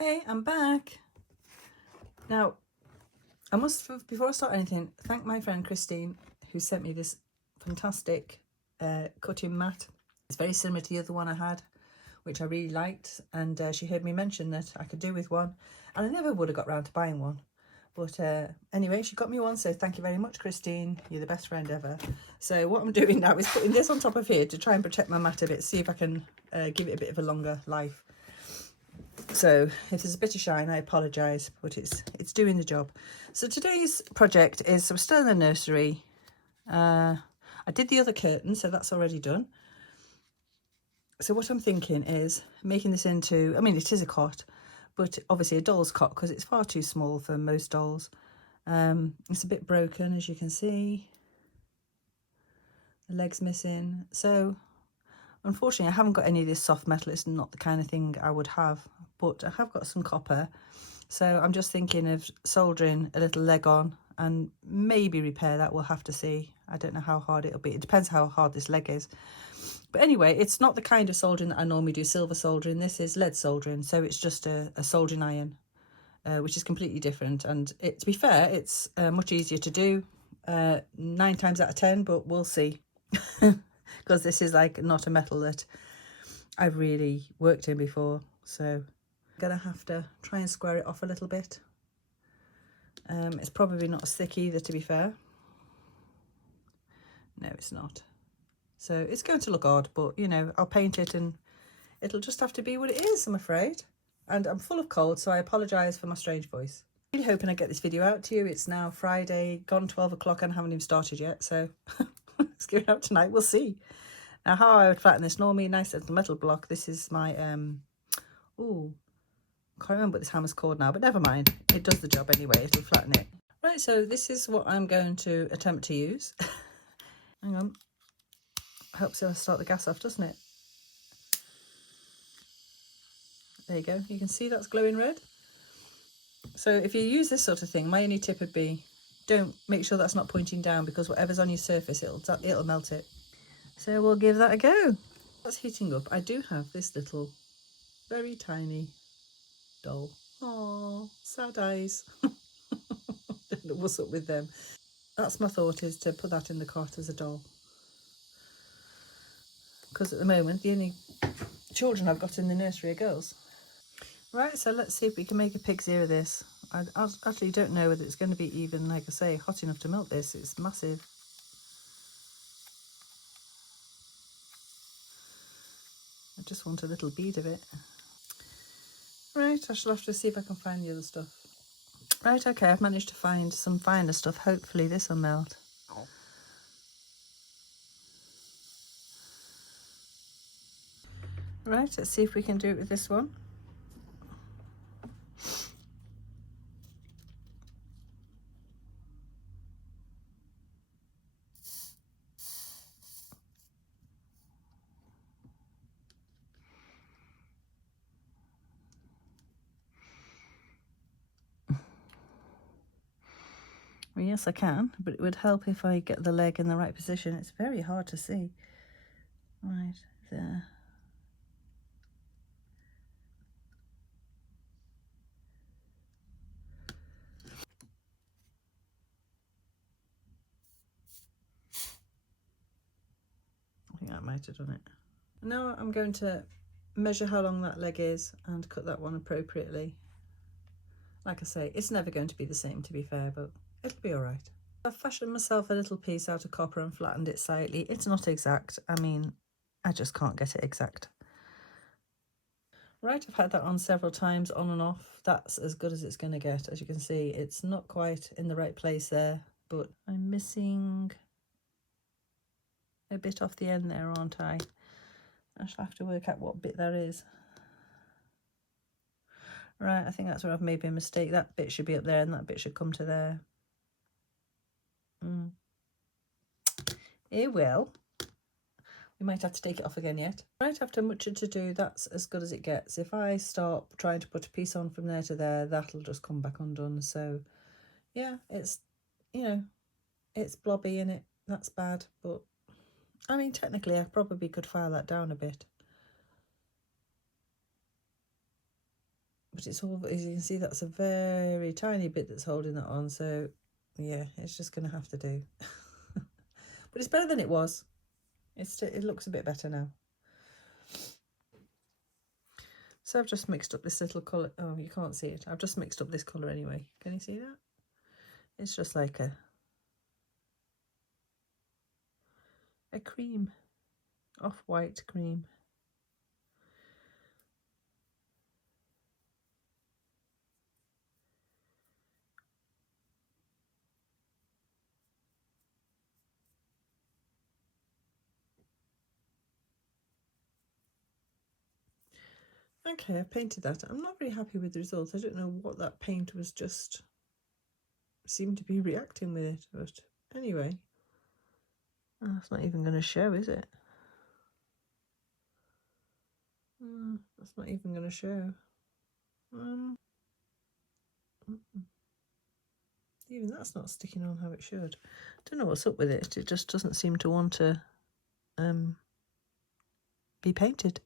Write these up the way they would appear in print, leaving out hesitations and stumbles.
Hey, I'm back. Now, I must, before I start anything, thank my friend Christine, who sent me this fantastic cutting mat. It's very similar to the other one I had, which I really liked, and she heard me mention that I could do with one, and I never would have got round to buying one. But anyway, she got me one, so thank you very much, Christine. You're the best friend ever. So what I'm doing now is putting this on top of here to try and protect my mat a bit, see if I can give it a bit of a longer life. So if there's a bit of shine, I apologise, but it's doing the job. So today's project is, I'm still in the nursery. I did the other curtain, so that's already done. So what I'm thinking is making this into, I mean, it is a cot, but obviously a doll's cot because it's far too small for most dolls. It's a bit broken, as you can see. The leg's missing. So unfortunately, I haven't got any of this soft metal. It's not the kind of thing I would have, but I have got some copper. So I'm just thinking of soldering a little leg on and maybe repair that. We'll have to see. I don't know how hard it'll be. It depends how hard this leg is. But anyway, it's not the kind of soldering that I normally do, silver soldering. This is lead soldering. So it's just a soldering iron, which is completely different. And to be fair, it's much easier to do 9 times out of 10, but we'll see. Because this is like not a metal that I've really worked in before, so I'm gonna have to try and square it off a little bit. It's probably not as thick either, to be fair. No, it's not. So it's going to look odd, but you know, I'll paint it and it'll just have to be what it is, I'm afraid. And I'm full of cold, so I apologise for my strange voice. Really hoping I get this video out to you. It's now Friday, gone 12 o'clock, and I haven't even started yet, so it's going out tonight. We'll see. Now, how I would flatten this, normally nice little metal block. This is my, oh, can't remember what this hammer's called now, but never mind. It does the job anyway. It'll flatten it. Right, so this is what I'm going to attempt to use. Hang on. Helps to start the gas off, doesn't it? There you go. You can see that's glowing red. So if you use this sort of thing, my only tip would be don't make sure that's not pointing down, because whatever's on your surface, it'll melt it. So we'll give that a go. That's heating up. I do have this little, very tiny doll. Oh, sad eyes. Don't know what's up with them. That's my thought, is to put that in the cart as a doll. Because at the moment, the only children I've got in the nursery are girls. Right, so let's see if we can make a pig's ear of this. I actually don't know whether it's going to be even, like I say, hot enough to melt this. It's massive. I just want a little bead of it. Right, I shall have to see if I can find the other stuff. Right, okay, I've managed to find some finer stuff. Hopefully this will melt. Right, let's see if we can do it with this one. Well, yes, I can, but it would help if I get the leg in the right position. It's very hard to see. Right, there. I think I might have done it. Now I'm going to measure how long that leg is and cut that one appropriately. Like I say, it's never going to be the same, to be fair, but it'll be all right. I've fashioned myself a little piece out of copper and flattened it slightly. It's not exact. I mean, I just can't get it exact. Right, I've had that on several times, on and off. That's as good as it's going to get. As you can see, it's not quite in the right place there, but I'm missing a bit off the end there, aren't I? I shall have to work out what bit that is. Right, I think that's where I've made a mistake. That bit should be up there and that bit should come to there. It will. We might have to take it off again yet. Right, after much to do, that's as good as it gets. If I start trying to put a piece on from there to there, that'll just come back undone. So yeah, it's, you know, it's blobby in it. That's bad, but I mean, technically I probably could file that down a bit. but it's all, as you can see, that's a very tiny bit that's holding that on. So yeah, it's just going to have to do. But it's better than it was. It looks a bit better now. So I've just mixed up this little colour. Oh, you can't see it. I've just mixed up this colour anyway. Can you see that? It's just like a cream, off-white cream. Okay, I've painted that. I'm not very happy with the results. I don't know what that paint was, just seemed to be reacting with it. But anyway, oh, that's not even going to show, is it? That's not even going to show. Even that's not sticking on how it should. Don't know what's up with it. It just doesn't seem to want to be painted.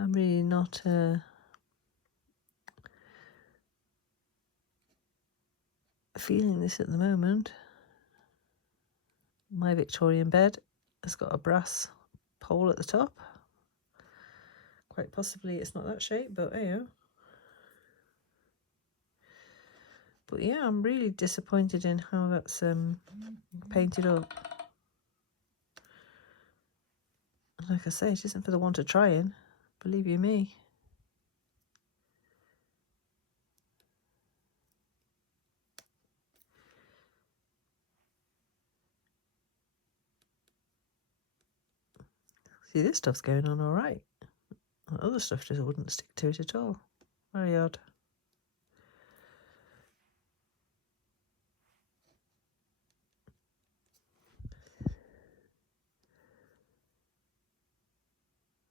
I'm really not feeling this at the moment. My Victorian bed has got a brass pole at the top. Quite possibly it's not that shape, but hey. But yeah, I'm really disappointed in how that's painted up. Like I say, it isn't for the want of trying, believe you me. See, this stuff's going on all right. The other stuff just wouldn't stick to it at all. Very odd.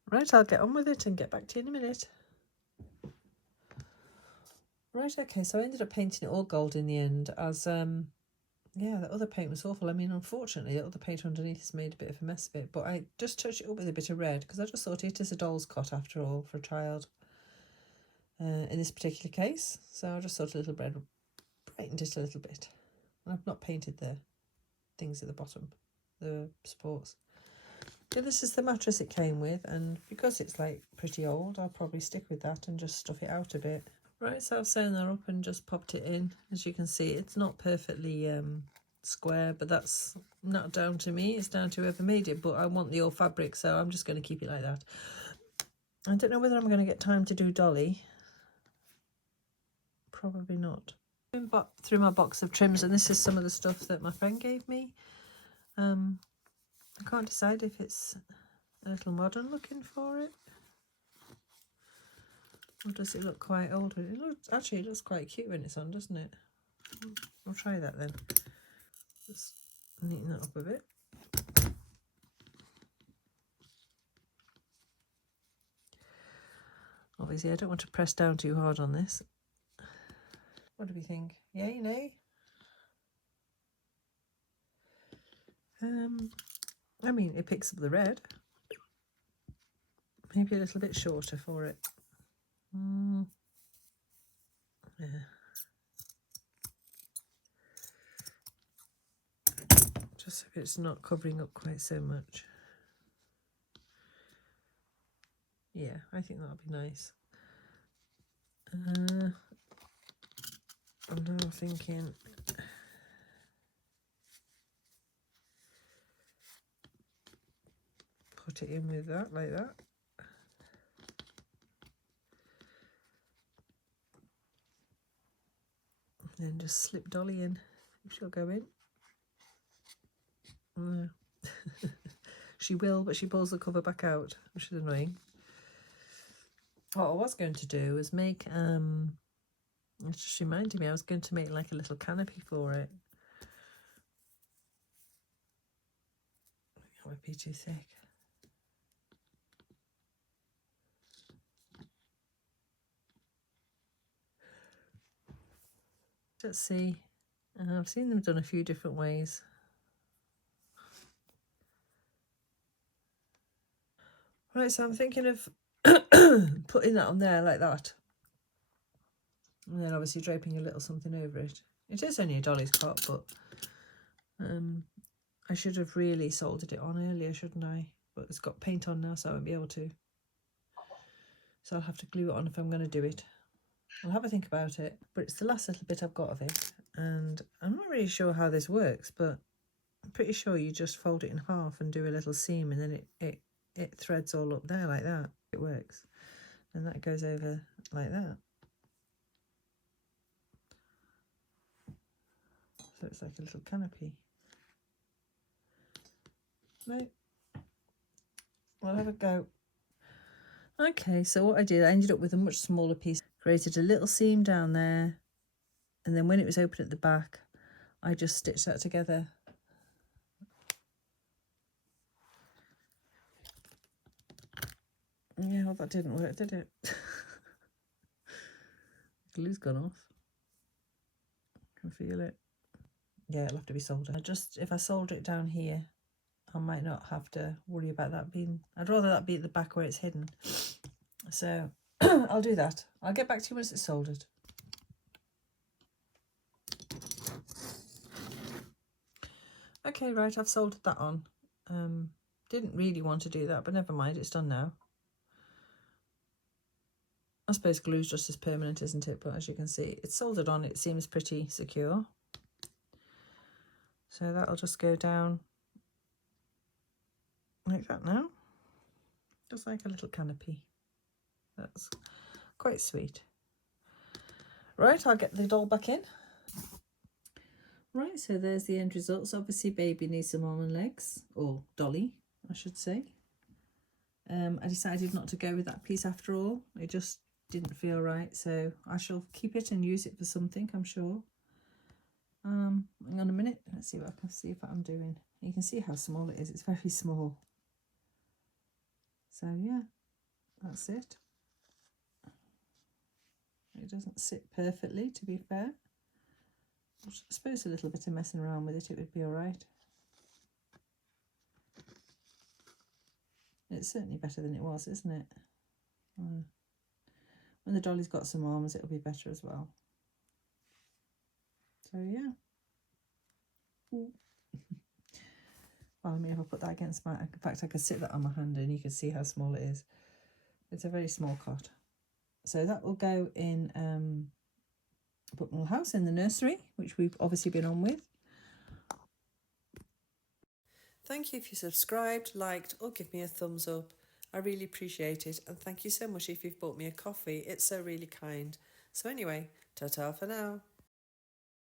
Right, I'll get on with it and get back to you in a minute. Right, okay, so I ended up painting it all gold in the end, as yeah, the other paint was awful. I mean, unfortunately, the other paint underneath has made a bit of a mess of it, but I just touched it up with a bit of red because I just thought it is a doll's cot after all for a child in this particular case. So I just thought a little red brightened it a little bit. And I've not painted the things at the bottom, the supports. Yeah, this is the mattress it came with, and because it's like pretty old, I'll probably stick with that and just stuff it out a bit. Right, so I've sewn that up and just popped it in. As you can see, it's not perfectly square, but that's not down to me. It's down to whoever made it, but I want the old fabric, so I'm just going to keep it like that. I don't know whether I'm going to get time to do Dolly. Probably not. I've been through my box of trims, and this is some of the stuff that my friend gave me. I can't decide if it's a little modern looking for it, or does it look quite old? It looks quite cute when it's on, doesn't it? I'll try that then. Let's neaten that up a bit. Obviously, I don't want to press down too hard on this. What do we think? Yay, nay? I mean, it picks up the red. Maybe a little bit shorter for it. Yeah. Just so it's not covering up quite so much. Yeah, I think that'll be nice. I'm now thinking put it in with that, like that. And then just slip Dolly in. She'll go in. No. She will, but she pulls the cover back out, which is annoying. What I was going to do was make, it just reminded me, I was going to make like a little canopy for it. That would be too thick. Let's see. I've seen them done a few different ways. Right, so I'm thinking of putting that on there like that. And then obviously draping a little something over it. It is only a dolly's cot, but I should have really soldered it on earlier, shouldn't I? But it's got paint on now, so I won't be able to. So I'll have to glue it on if I'm going to do it. I'll have a think about it, but it's the last little bit I've got of it. And I'm not really sure how this works, but I'm pretty sure you just fold it in half and do a little seam, and then it threads all up there like that. It works. And that goes over like that. So it's like a little canopy. Right. We'll have a go. Okay, so what I did, I ended up with a much smaller piece. Created a little seam down there, and then when it was open at the back, I just stitched that together. Yeah, well, that didn't work, did it? Glue's gone off. I can feel it. Yeah, it'll have to be soldered. If I solder it down here, I might not have to worry about that being... I'd rather that be at the back where it's hidden. So I'll do that. I'll get back to you once it's soldered. Okay, right, I've soldered that on. Didn't really want to do that, but never mind, it's done now. I suppose glue's just as permanent, isn't it? But as you can see, it's soldered on. It seems pretty secure. So that'll just go down like that now. Just like a little canopy. That's quite sweet. Right, I'll get the doll back in. Right, so there's the end results. Obviously, baby needs some arm and legs, or dolly, I should say. I decided not to go with that piece after all. It just didn't feel right, so I shall keep it and use it for something, I'm sure. Hang on a minute, let's see what I can see if I'm doing. You can see how small it is. It's very small. So yeah, that's it. It doesn't sit perfectly, to be fair. I suppose a little bit of messing around with it would be all right. It's certainly better than it was, isn't it? When the dolly's got some arms, it'll be better as well. So yeah. Well, I mean, if I put that against my... In fact, I could sit that on my hand and you can see how small it is. It's a very small cot. So that will go in Bucknell House in the nursery, which we've obviously been on with. Thank you if you subscribed, liked, or give me a thumbs up. I really appreciate it. And thank you so much if you've bought me a coffee. It's so really kind. So anyway, ta-ta for now.